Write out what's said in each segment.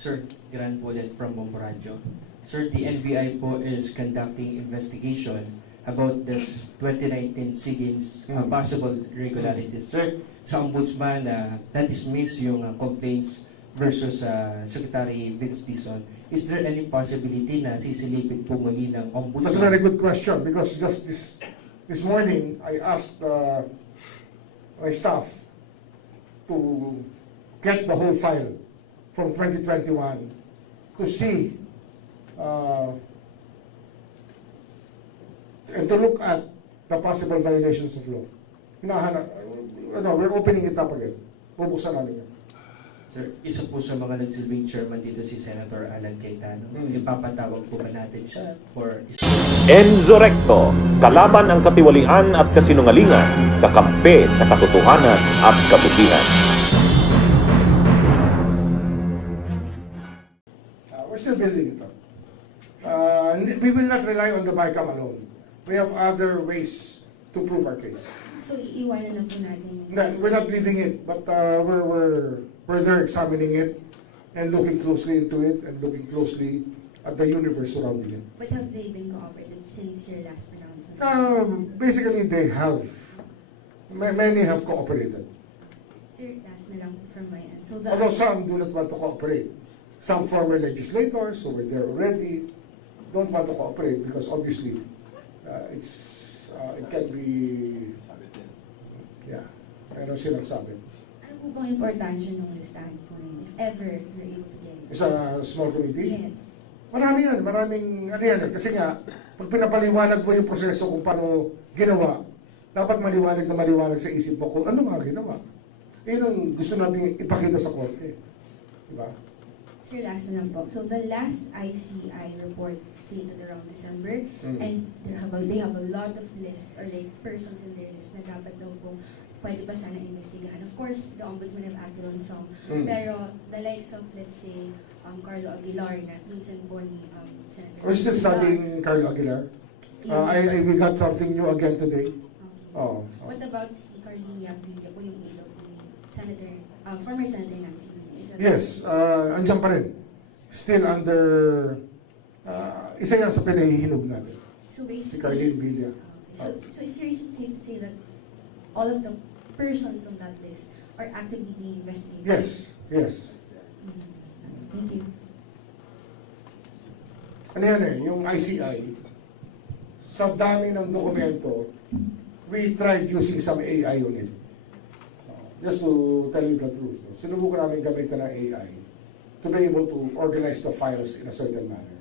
Sir, Gran Bullet from Bomboradyo. Sir, the NBI po is conducting investigation about this 2019 SEA Games possible irregularities. Sir, sa ombudsman na-dismiss yung complaints versus Secretary Vince Dizon. Is there any possibility na sisilipin po muli ng ombudsman? That's a very good question because just this morning I asked my staff to get the whole file from 2021 to see and to look at the possible violations of law. We're opening it up again. Bubuksan namin yan. Sir, isa po sa mga nagsilbing chairman dito si Senator Alan Cayetano. Ipapatawag po ba natin siya for... Enzo Recto, kalaban ang katiwalian at kasinungalingan, kakampi sa katotohanan at kabutihan. We're still building it up. We will not rely on the BICAM alone. We have other ways to prove our case. So, iiwanan na po natin. No, we're not leaving it, but we're there examining it and looking closely into it and looking closely at the universe surrounding it. But have they been cooperative since your last pronouncement? Basically, they have. Many have cooperated. Sir, last na lang from my end. So the Although some do not want to cooperate. Some former legislators who were there already don't want to cooperate because obviously it can be, ano silang sabi. ano po bang importansya ng listahan po rin, if ever you're able to get it? It's a small committee? Yes. Marami yan, maraming ano yan. Kasi nga, pag pinapaliwanag mo yung proseso kung paano ginawa, dapat maliwanag na maliwanag sa isip mo kung ano nga ginawa. Yun ang gusto natin ipakita sa korte. Diba? Sir, last na lang po. So the last ICI report stated around December, and they have a lot of lists or like persons in their list na dapat daw po pwede pa sana investigahan. Of course, the ombudsman have acted on some, pero the likes of, let's say, Carlo Aguilar na pinsan po ni Senator. We're still studying Carlo Aguilar. We got something new again today. Okay. Oh. What about si Carlina Villa po yung ilaw po ni Senator, former Senator Nancy Villa? Is that Yes, andyan pa rin. Still under, isa yan sa pinahihinog natin. So Si basically, Carlene Villa. so is it safe to say that all of the persons on that list are actively being investigated? Yes, yes. Thank you. Ano yan yung ICI, sa dami ng dokumento, we tried using some AI on it. Just to tell you the truth, sinubukan namin gamitan ng AI to be able to organize the files in a certain manner.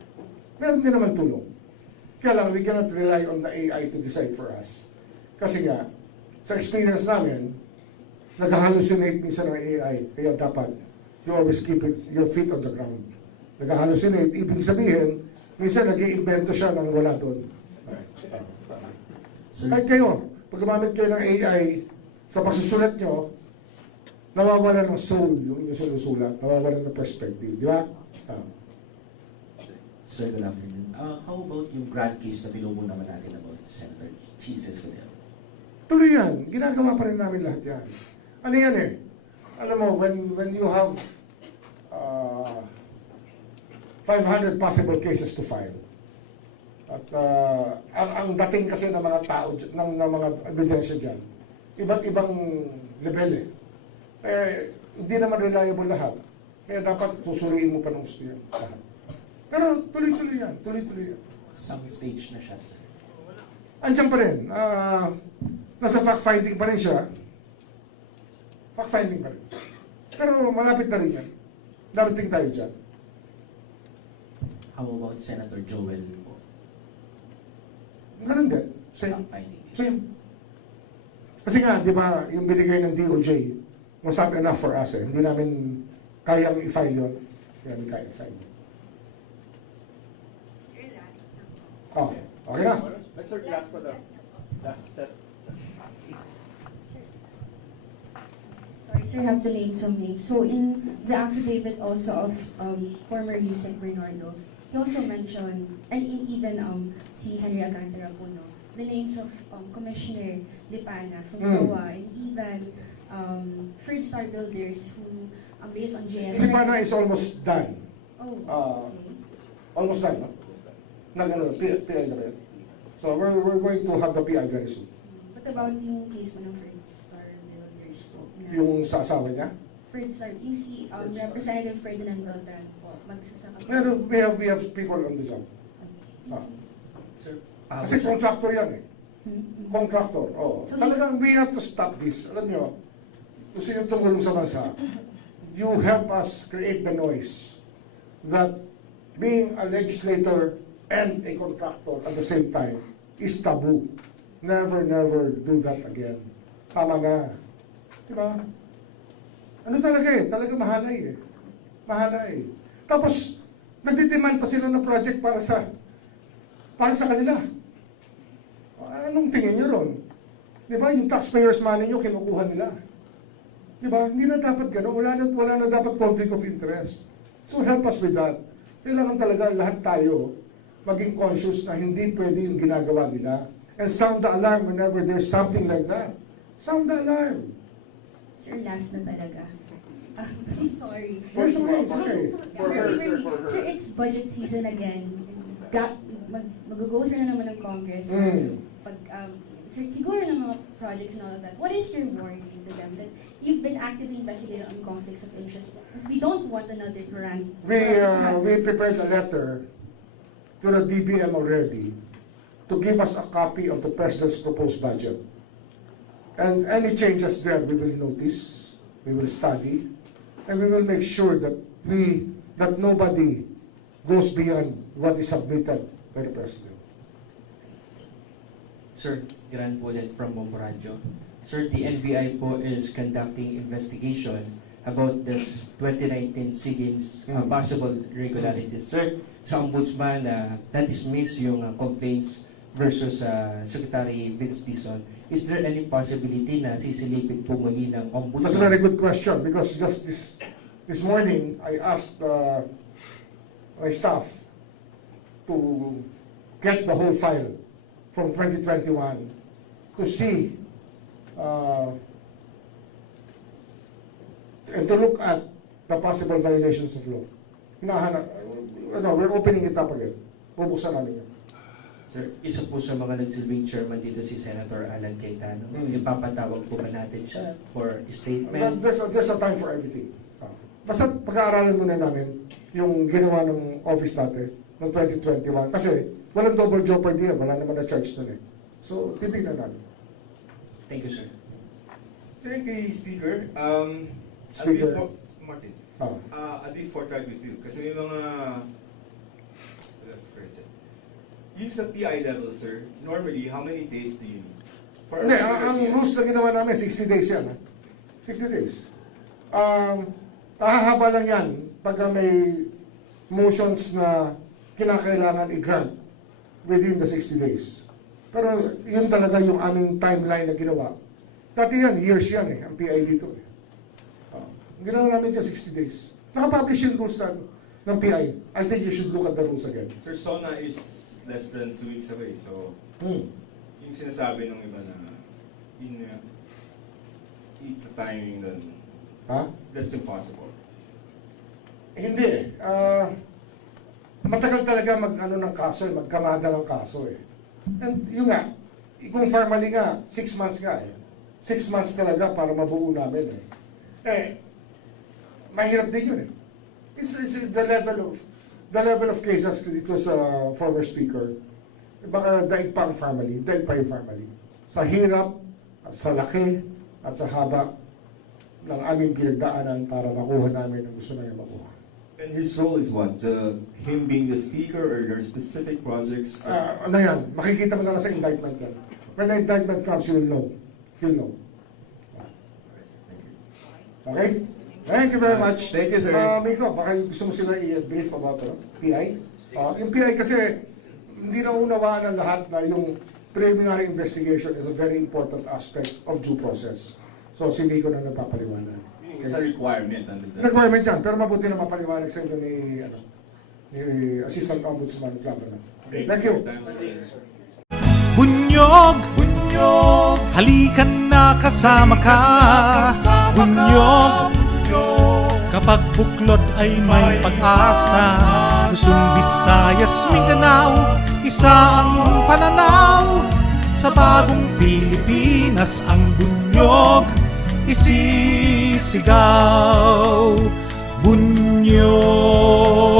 Meron din naman tulong. Kaya lang, we cannot rely on the AI to decide for us. Kasi nga, sa experience namin, nag-hallucinate minsan ng AI. Kaya dapat, you always keep your feet on the ground. Nag-hallucinate, ibig sabihin, minsan nag-iimbento siya ng wala doon. Kahit kayo, pag gumamit kayo ng AI sa pagsusulat nyo, nawawala ng soul yung inyong sinusulat, nawawala ng perspective, di ba? Sir, good afternoon. How about yung grant case na pinubo naman natin about Senator Jesus Cordero? Tuloy yan, ginagawa pa rin namin lahat yan. Ano yan eh? Alam mo, when you have 500 possible cases to file, at ang dating kasi ng mga tao, ng mga ebidensya dyan, iba't ibang level eh. Hindi naman reliable lahat. Kaya dapat susuriin mo pa ng gusto yan. Lahat. Pero tuloy-tuloy yan. Tuloy-tuloy yan. Some stage na siya, sir. Andiyan pa rin. Nasa fact-finding pa rin siya. Fact-finding pa rin. Pero malapit na rin yan. Darating tayo dyan. How about Senator Joel po? Ganun din. Same. Fact-finding. Same. Kasi nga, di ba, yung binigay ng DOJ was not enough for us eh. Hindi namin kayang i-file yun. Hindi namin kaya i-file yun. Okay. Okay na. Let's last for the last set. Sorry, sir, I have to name some names. So in the affidavit also of former Yusek Bernardo, he also mentioned, and even si Henry Alcantara po, no, the names of Commissioner Lipana from COA, and even Third Star Builders who, based on JS... Lipana is almost done. Oh, Ah, okay. Almost done, no? PI na ba yan? So we're going to have the PI very soon. What about yung case mo ng Fred Star Builders po? Na Yung sa asawa niya? Fred Star, yung si Representative Ferdinand Beltran po, magsasaka po. Pero we have people on the job. Ah. Sir, Kasi contractor yan eh. Hmm? Contractor, oo. So Talagang we have to stop this. Alam nyo, kung sino tumulong sa bansa, you help us create the noise that being a legislator and a contractor at the same time is taboo. Never, never do that again. Tama na. Diba? Ano talaga eh? Talaga mahalay eh. Mahalay. Tapos, nagdidemand pa sila ng project para sa kanila. Anong tingin nyo ron? Di ba? Yung taxpayers money nyo, kinukuha nila. Di ba? Hindi na dapat gano'n. Wala na dapat conflict of interest. So help us with that. Kailangan talaga lahat tayo maging conscious na hindi pwede yung ginagawa nila. And sound the alarm whenever there's something like that. Sound the alarm. Sir, last na talaga. I'm sorry. Yes, okay. Sir, it's budget season again. Mag-go through na naman ng Congress. Pag, sir, siguro ng mga projects and all of that, what is your warning to them that you've been actively investigating on conflicts of interest? We don't want another brand. We prepared a letter to the DBM already to give us a copy of the President's proposed budget. And any changes there, we will notice, we will study, and we will make sure that nobody goes beyond what is submitted by the President. Sir, Gran Bullet from Bomboradyo. Sir, the NBI po is conducting investigation about this 2019 SEA Games possible irregularities. Sir, sa ombudsman na-dismiss yung complaints versus Secretary Vince Dizon. Is there any possibility na sisilipin po muli ng ombudsman? That's a very good question because just this morning I asked my staff to get the whole file from 2021 to see and to look at the possible violations of law. We're opening it up again. Bubuksan namin yan. Sir, isa po sa mga nagsilbing chairman dito si Senator Alan Cayetano. Ipapatawag po ba natin siya for statement? There's a time for everything. Basta pag-aaralan muna namin yung ginawa ng office natin noong 2021. Kasi walang double jeopardy yan. Wala naman na-charge nun eh. So, titignan namin. Thank you, sir. Thank you, Speaker. Speaker. Martin, Ah. I'll be forthright with you. Kasi may mga... Let's phrase it. Yung sa PI level, sir, normally, how many days do you need? Hindi, ang rules na ginawa namin, 60 days yan. 60 days. Hahaba lang yan pagka may motions na kinakailangan i-grant within the 60 days. Pero yun talaga yung aming timeline na ginawa. Dati yan, years yan eh, ang PI dito eh. Ginawa namin dyan 60 days. Nakapublish yung rules ng PI. I think you should look at the rules again. Sir, SONA is less than 2 weeks away, so yung sinasabi ng iba na timing nun, that's impossible. Hindi matagal talaga ng kaso eh, magkamada ng kaso eh. And yun nga, kung formally nga, 6 months nga eh. 6 months talaga para mabuo namin eh. Mahirap din yun eh. It's the level of cases dito sa former speaker. Baka daig pa ang family, daig pa yung family. Sa hirap, at sa laki, at sa haba ng aming pinagdaanan para makuha namin ang gusto namin makuha. And his role is what? Him being the speaker or there are specific projects? Ano yan? Makikita mo lang sa indictment yan. When the indictment comes, you'll know. You'll know. Okay? Thank you very much. Thank you, sir. Miko, baka gusto mo sila i-brief about PI? Yung PI kasi, hindi na unawaan ng lahat na yung preliminary investigation is a very important aspect of due process. So, si Miko na nagpapaliwanag. It's a requirement under the... Requirement yan, pero mabuti na mapaliwanag sa inyo ni Assistant Ombudsman Governor. Thank you. Bunyog, halikan na kasama ka. Bunyog, Kapag buklod ay may pag-asa, Luzon, Visayas, Mindanao, isa ang pananaw. Sa bagong Pilipinas ang bunyog isisigaw. Bunyog